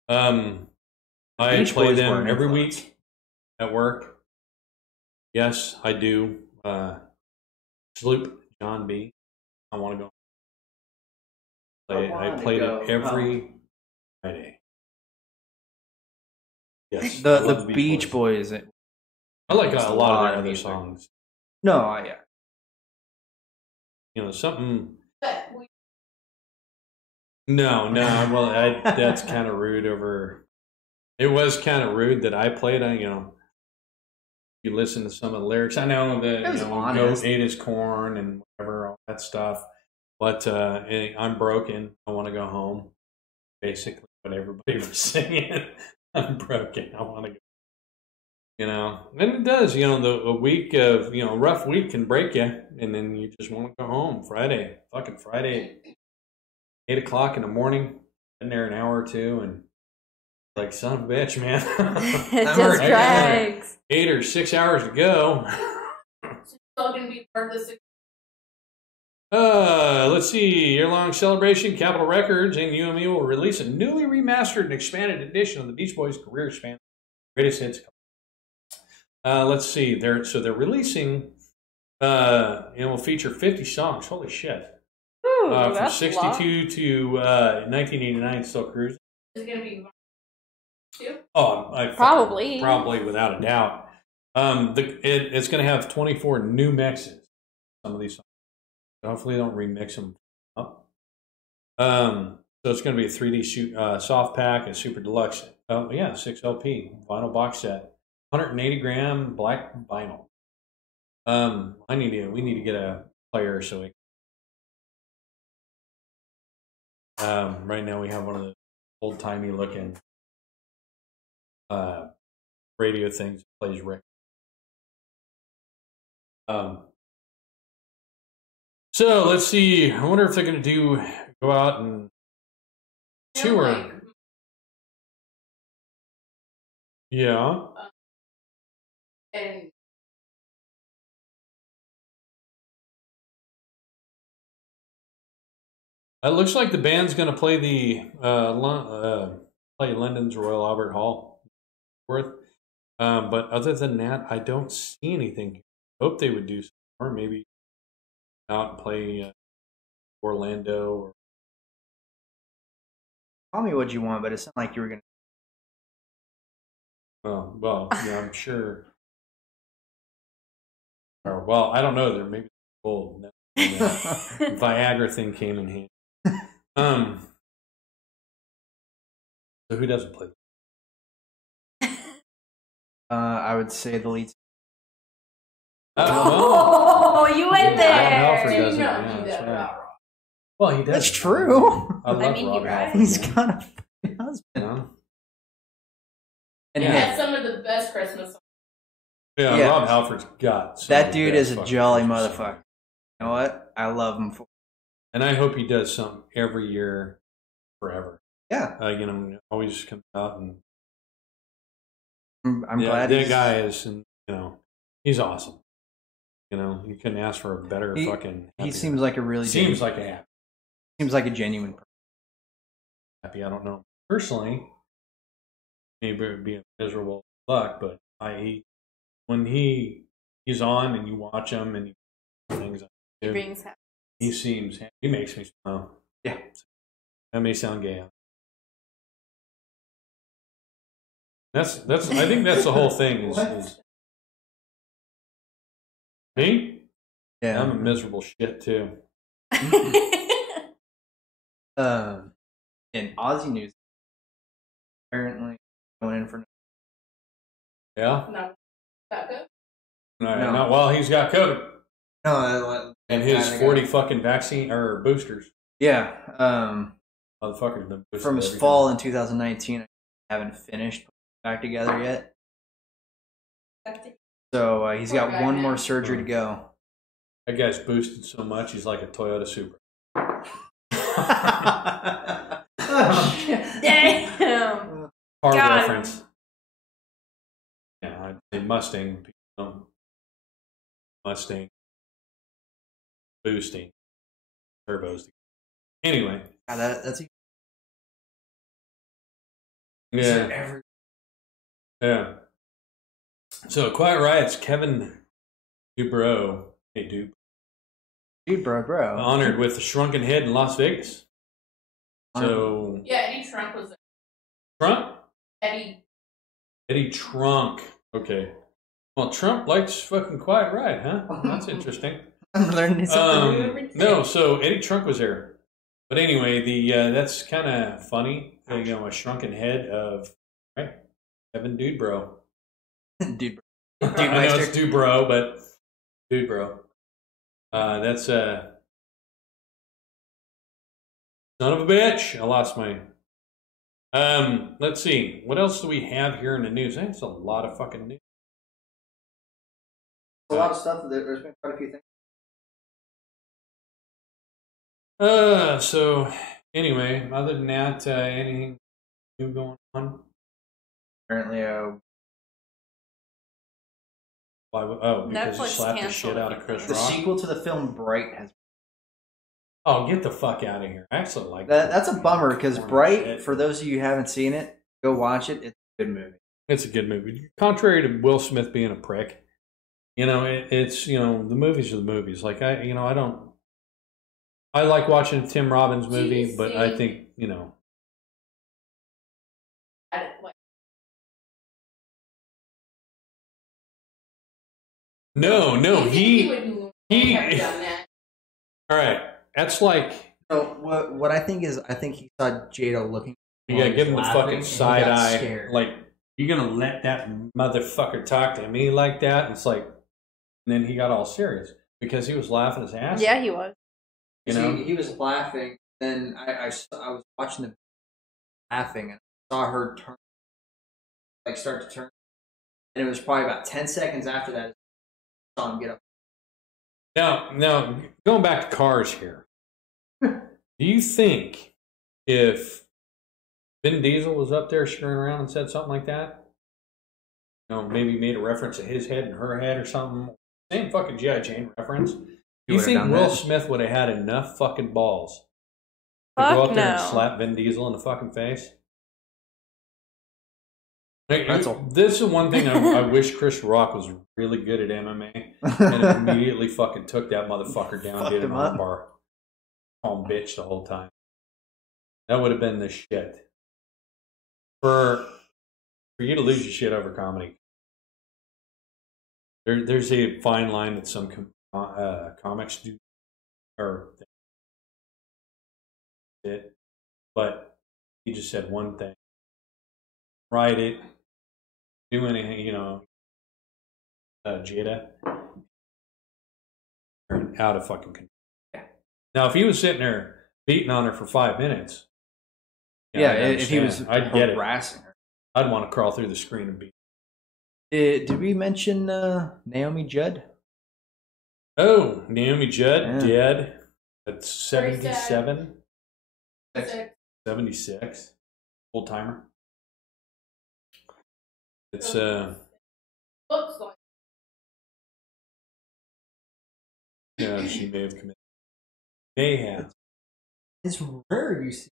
I play them every week at work. Yes, I do. Sloop John B. I want to go. I played it every Friday. Yes, the Beach Boys. I like a lot of their other songs. No, Something. No. Well, that's kind of rude. It was kind of rude that I played. You listen to some of the lyrics. I know that Goat ate his corn and whatever, all that stuff. But I'm broken. I want to go home. Basically, what everybody was singing. I'm broken. I want to go. And it does. A week of rough week can break you, and then you just want to go home. Fucking Friday, 8:00 in the morning. Been there an hour or two, and like son of a bitch, man. It just drags. 8 or 6 hours to go. Still gonna be part of the. Let's see. Year-long celebration. Capitol Records and UME will release a newly remastered and expanded edition of the Beach Boys' career span. Greatest hits. Let's see. They're releasing. Will feature 50 songs. Holy shit! Ooh, from 62 to 1989. Still cruising. Is it gonna be? Oh, probably without a doubt. It's going to have 24 new mixes. Some of these songs. Hopefully, they don't remix them up. So it's going to be a 3D soft pack, a super deluxe. 6 LP vinyl box set, 180 gram black vinyl. We need to get a player so we. Right now we have one of the old timey looking radio things that plays record. So let's see. I wonder if they're going to go out and tour. Like, Yeah. and It looks like the band's going to play play London's Royal Albert Hall. But other than that, I don't see anything. Hope they would do some more. Maybe out and play Orlando. Or... Call me what you want, but it's not like you were going to. Oh, well, yeah, I'm sure. Or, well, I don't know. They're maybe old. Viagra thing came in handy. So who doesn't play? I would say the lead. Oh, you went Rob Halford there. doesn't. Yeah, that's right. Well, he does. That's true. I love mean, Rob you're right. Halford. He's got a husband. Yeah. And he Yeah. has some of the best Christmas songs. Yeah, Yeah. Rob Halford's got some that of the dude best is a fucking jolly Christmas motherfucker. songs. You know what? I love him for. And I hope he does something every year, forever. Yeah, Always comes out and I'm glad that guy is, and he's awesome. You couldn't ask for a better fucking. He seems like a really seems like a genuine person. happy. I don't know personally. Maybe it would be a miserable luck, but when he's on and you watch him and things, He brings happiness. he seems he makes me smile. Yeah, that may sound gay. That's I think that's the whole thing is me. yeah. I'm a miserable shit too. In Ozzy news, apparently going in for. Yeah. No, that good. No. Not while he's got COVID No, and his 40 fucking vaccine or boosters. Yeah, Motherfuckers been boosted from his every fall day. in 2019, I haven't finished back together yet. So he's got one more surgery to go. That guy's boosted so much he's like a Toyota Supra. Damn. Car God. reference. Yeah, I'd say Mustang. Mustang. Boosting. Turbos. Anyway. God, that's Yeah. Yeah. So Quiet Riot's Kevin Dubrow. Hey, dude, bro. honored with the Shrunken Head in Las Vegas. So Yeah, Eddie Trunk was there. Trump? Eddie. Trunk. Okay. Well, Trump likes fucking Quiet Riot, huh? That's interesting. I'm learning something new every day. No, so Eddie Trunk was there. But anyway, that's kind of funny. A shrunken head of Kevin Dubrow. Dude, I know it's Dubrow, but Dubrow. That's son of a bitch. I lost my. Let's see. What else do we have here in the news? That's a lot of fucking news. a lot of stuff. There's been quite a few things. So anyway, other than that, anything new going on? Apparently, because he Netflix slapped the canceled shit out of Chris the Rock. sequel to the film Bright has. Oh, get the fuck out of here! I actually like That's a bummer because Shit. Bright, for those of you who haven't seen it, go watch it. It's a good movie. It's a good movie. Contrary to Will Smith being a prick, it's the movies are the movies. Like I don't. I like watching a Tim Robbins movie, but I think No, he have done that. All right, that's like So what I think is, I think he saw Jada looking. you gotta give him the laughing, fucking and he side got eye. scared. Like you're gonna let that motherfucker talk to me like that? And it's like, and then he got all serious because he was laughing his ass. Yeah, he was. He was laughing. Then I was watching the laughing and I saw her turn, start to turn, and it was probably about 10 seconds after that I saw him get up. Now going back to cars here. Do you think if Vin Diesel was up there screwing around and said something like that, maybe made a reference to his head and her head or something. Same fucking G.I. Jane reference. You think Will Smith would have had enough fucking balls to go up there and slap Vin Diesel in the fucking face? This is one thing I wish Chris Rock was really good at MMA and immediately fucking took that motherfucker down, did an armbar. Call him bitch the whole time. That would have been the shit. For you to lose your shit over comedy. There's a fine line that some comics do, or it, but he just said one thing. Write it. Do anything, Jada. Out of fucking control. Yeah. Now, if he was sitting there beating on her for 5 minutes, if he was I'd get harassing her, I'd want to crawl through the screen and beat. Did we mention Naomi Judd? Oh, Naomi Judd, dead at 77? 76. Old timer. It's looks like. Yeah, she may have committed. May have. It's rare you see.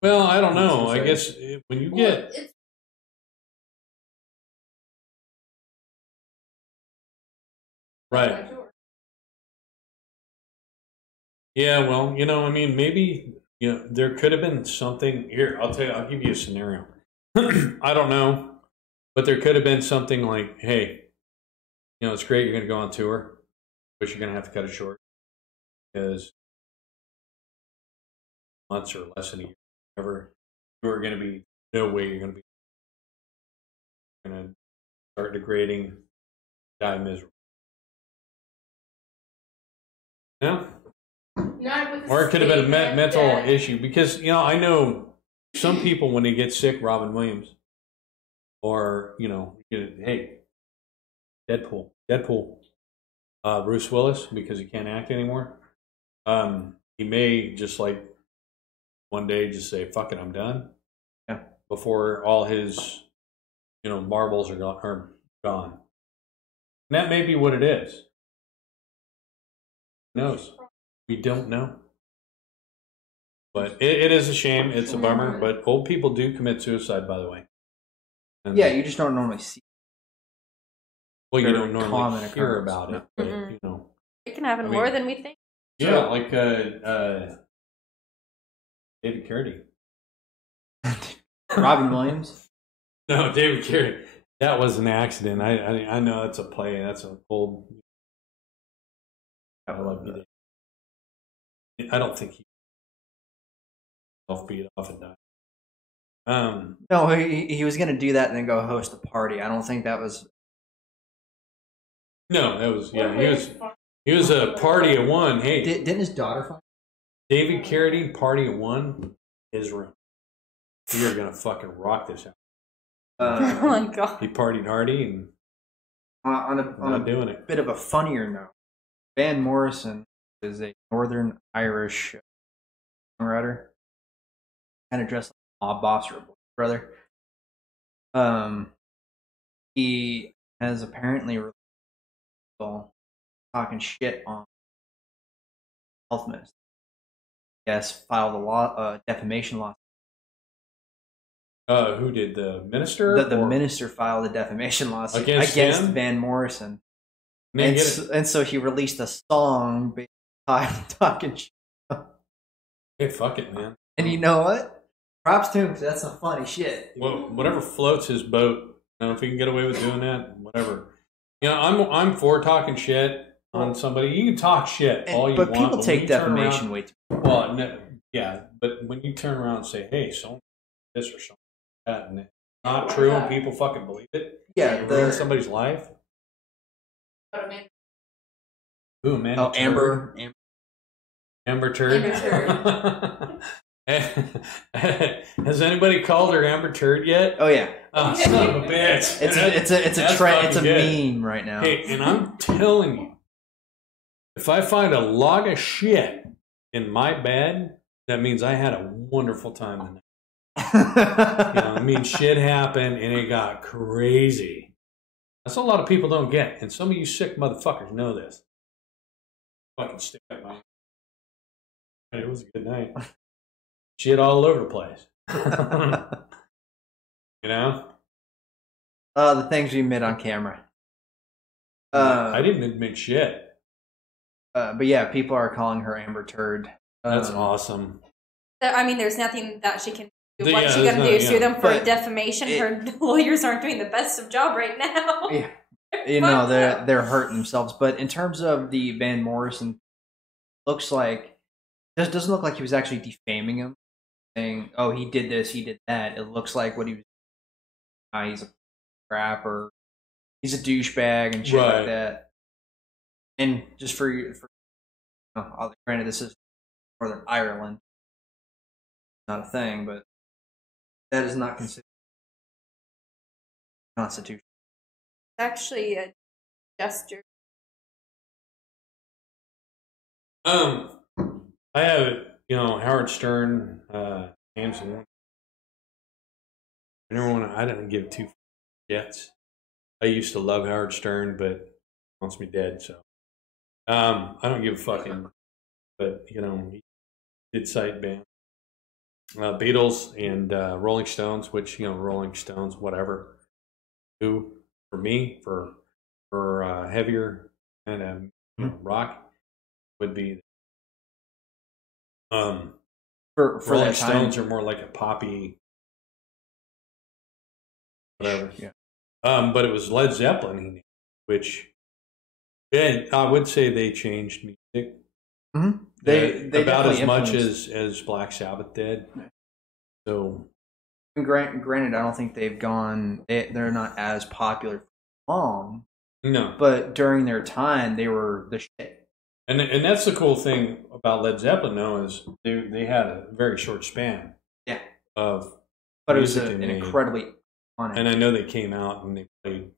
Well, I don't know. I guess when you get. Right. Yeah, well, maybe, there could have been something here. I'll give you a scenario. I don't know, but there could have been something like, hey, it's great you're going to go on tour, but you're going to have to cut it short because months or less than a year, whatever, you are going to be, no way you're going to start degrading, die miserable. Yeah. Or it could have been a mental issue because, I know some people when they get sick, Robin Williams, or, hey, Deadpool, Bruce Willis, because he can't act anymore. He may just one day just say, fuck it, I'm done. Yeah. Before all his, marbles are gone. And that may be what it is. Who knows? We don't know. But it is a shame. It's a bummer. But old people do commit suicide, by the way. And you just don't normally see. Well, you don't normally hear about it. But, it can happen more than we think. Yeah, like David Carradine. Robin Williams? No, David Carradine. That was an accident. I know that's a play. That's an old. I love you. I don't think he beat off and died. No, he was going to do that and then go host a party. I don't think that was. No, that was He was a party of one. Hey, didn't his daughter find? David Carradine, party of one, his room. You're gonna fucking rock this out. Oh my god! He partied hardy and on a doing it. Bit of a funnier note. Van Morrison is a Northern Irish songwriter, kind of dressed like a mob boss or a brother. He has apparently released a song talking shit on health minister. Yes, filed a defamation lawsuit. Who did, the minister? The minister filed a defamation lawsuit against Van Morrison. And so he released a song talking shit. Hey, fuck it, man. And you know what? Props to him because that's some funny shit. Well, whatever floats his boat. If he can get away with doing that, whatever. I'm for talking shit on somebody. You can talk shit all you want. But people take defamation way too far. Well, no, yeah, but when you turn around and say, hey, so this or something like that, and it's not true and people fucking believe it, ruin somebody's life. Who, man? Oh, Amber Turd. Has anybody called her Amber Turd yet? Oh yeah. Oh, son of a bitch. It's a trend. It's a meme right now. Hey, and I'm telling you, if I find a log of shit in my bed, that means I had a wonderful time the night. You know, I mean, shit happened and it got crazy. That's what a lot of people don't get, and some of you sick motherfuckers know this. Fucking stick up my. It was a good night. Shit all over the place. You know? The things we admit on camera. I didn't admit shit. But yeah, people are calling her Amber Turd. That's awesome. I mean, there's nothing that she can do. What's she there's going to do? Sue them for But defamation? Her lawyers aren't doing the best of job right now. Yeah. You know, they're hurting themselves. But in terms of the Van Morrison, looks like doesn't look like he was actually defaming him, saying, "Oh, he did this, he did that." It looks like what he was. He's a crap, or he's a douchebag and shit like that. And just for granted, this is Northern Ireland, not a thing, but that is not considered constitution. Actually, a gesture. I have, Howard Stern, Hanson. I didn't give two shits. I used to love Howard Stern, but he wants me dead, so. I don't give a fucking, but, he did cite band. Beatles and Rolling Stones, which, Rolling Stones, whatever. Who, for me, for heavier and rock, would be for Rolling that time. Stones are more like a poppy whatever. Yeah. But it was Led Zeppelin, which I would say they changed music. Mm-hmm. They about as much as Black Sabbath did. So granted, I don't think they've gone. They're not as popular for long. No, but during their time, they were the shit. And that's the cool thing about Led Zeppelin, though, is they had a very short span. Yeah. Of but it was an incredibly iconic. And I know they came out and they played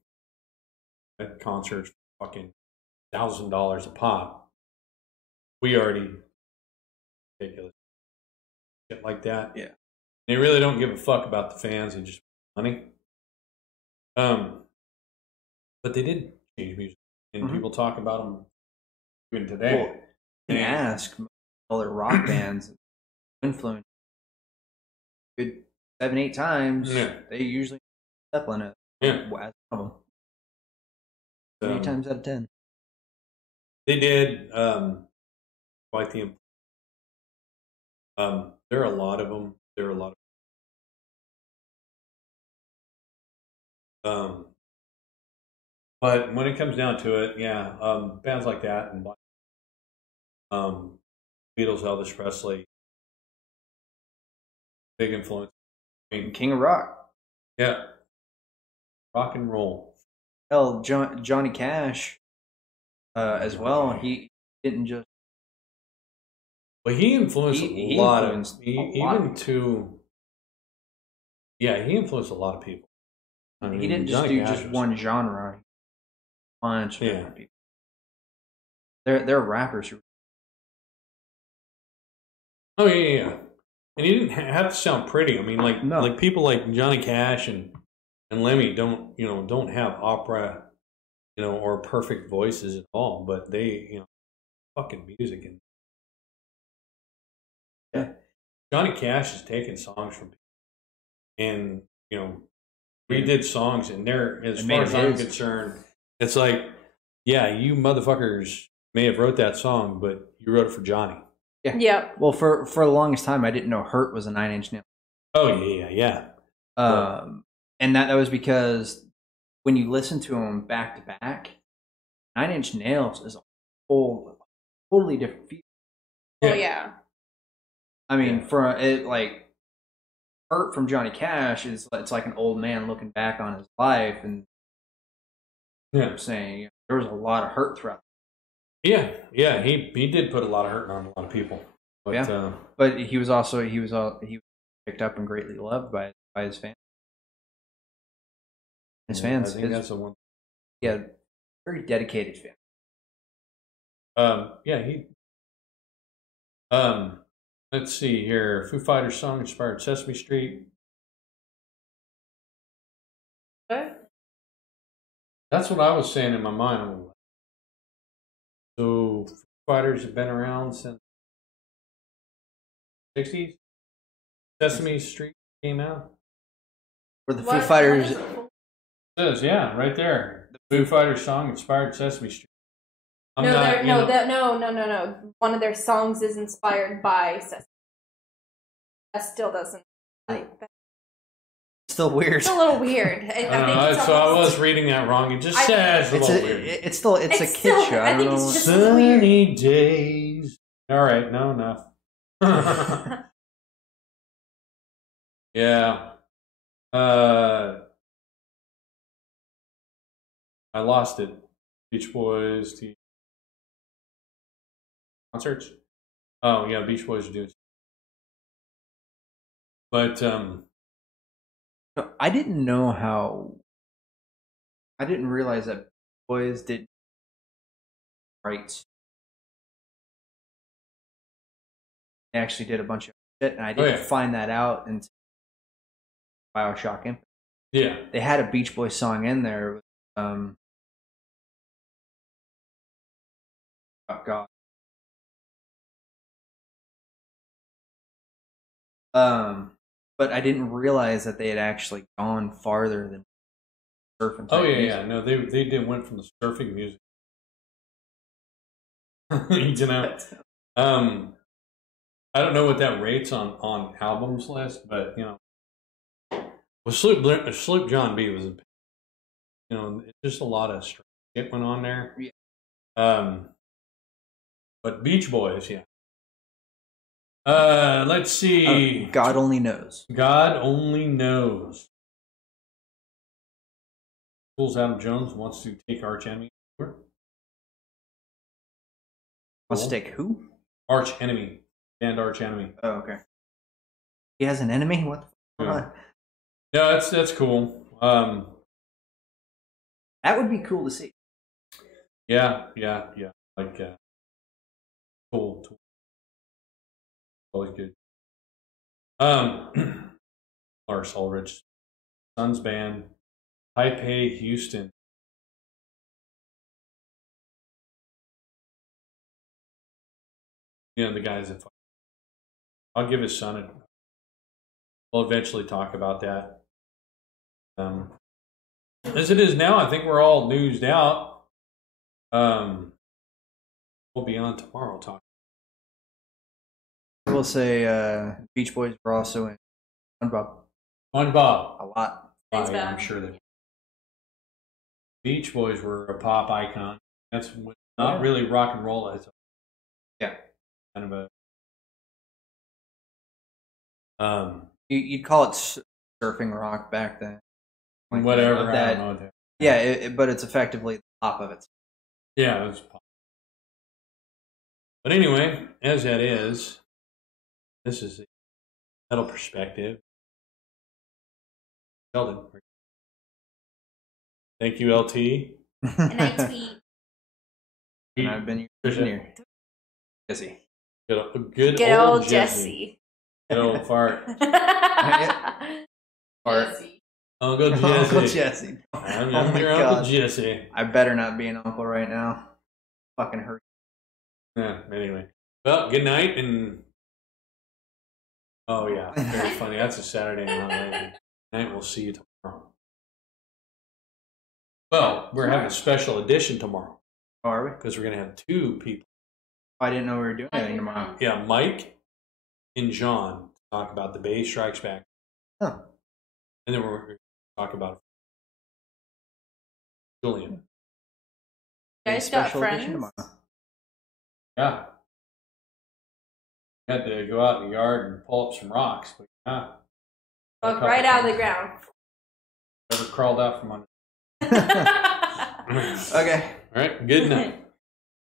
at concerts for fucking $1,000 a pop. We already ridiculous shit like that. Yeah. They really don't give a fuck about the fans. They just want money. But they did change music, and people talk about them even today. Well, you can ask other rock bands influence good 7-8 times. Yeah. They usually Zeppelin it. Yeah. As one of them. 8 times out of 10. They did quite the. There are a lot of them. There are a lot of. But when it comes down to it, bands like that and Beatles, Elvis Presley, big influence. I mean, King of Rock. Yeah. Rock and roll. Hell, Johnny Cash as well. He didn't just. Well, he influenced he a lot influenced of a lot even of to. Yeah, he influenced a lot of people. I mean, he didn't just Johnny do Cash just was- one genre. Bunch of Yeah. different people. They're rappers who. Oh yeah. And he didn't have to sound pretty. I mean, No. like people like Johnny Cash and Lemmy don't have opera, or perfect voices at all, but they, fucking music and Yeah. Johnny Cash has taken songs from people and redid songs, and they're, as And far made as it I'm his. concerned, it's like, yeah, you motherfuckers may have wrote that song, but you wrote it for Johnny. Yeah. Yep. Well, for the longest time, I didn't know "Hurt" was a 9 Inch Nails. Oh yeah. And that was because when you listen to them back to back, 9 Inch Nails is a totally different feel. Oh yeah. I mean, for it, like "Hurt" from Johnny Cash it's like an old man looking back on his life and saying there was a lot of hurt throughout. Yeah, he did put a lot of hurt on a lot of people. But, but he was picked up and greatly loved by his fans. His fans. I think that's the one. Yeah, very dedicated fan. He. Let's see here. Foo Fighters song inspired Sesame Street. What? That's what I was saying in my mind. So Foo Fighters have been around since the 60s. Sesame Street came out. Where the Foo Fighters. It says, yeah, right there. The Foo Fighters song inspired Sesame Street. No. One of their songs is inspired by Sesame. That still doesn't. Still weird. It's a little weird. I think I was reading that wrong. It just says it's a little weird. It's a kid show. I think it's just Sunny days. All right, no enough. Yeah. I lost it. Beach Boys concerts. Oh yeah, Beach Boys are doing. But I didn't know how. I didn't realize that Boys did rights. They actually did a bunch of shit, and I didn't find that out until BioShock Infinite. Yeah, they had a Beach Boys song in there. Oh God. But I didn't realize that they had actually gone farther than surfing. Oh yeah. No, they went from the surfing music. You know, I don't know what that rates on albums list, but you know, with Sloop John B was, it's just a lot of shit went on there. Yeah. But Beach Boys, yeah. Let's see. God only knows. God only knows. Fools Adam Jones wants to take Arch Enemy. Wants to take who? Arch Enemy. And Arch Enemy. Oh, okay. He has an enemy? What the fuck? Yeah, that's cool. That would be cool to see. Yeah. Like, cool. Always good. Lars Ulrich, Suns Band, Taipei, Houston. The guys that. I'll give his son we'll eventually talk about that. As it is now, I think we're all newsed out. We'll be on tomorrow talking. I will say Beach Boys were also in SpongeBob. SpongeBob. A lot. Yeah, I'm sure that Beach Boys were a pop icon. That's not really rock and roll. It's kind of a you'd call it surfing rock back then. Like whatever. I don't know that. Yeah, but it's effectively the top of it. Yeah, it's pop. But anyway, as that is, this is the metal perspective. Sheldon. Thank you, LT. And I tweet. And I've been your engineer. Jesse. Good old Jesse. Good old fart. Fart. Uncle Jesse. Uncle Jesse. I'm your Uncle Jesse. I better not be an uncle right now. Fucking hurt. Yeah, anyway. Well, good night and... Oh, yeah. Very funny. That's a Saturday night. We'll see you tomorrow. Well, we're having a special edition tomorrow. Oh, are we? Because we're going to have two people. I didn't know we were doing anything tomorrow. Yeah, Mike and John talk about The Bay Strikes Back. Huh. And then we're going to talk about Julian. You guys got friends? Yeah. I had to go out in the yard and pull up some rocks. But Look right out of the ground. Never crawled out from under. Okay. All right. Good night.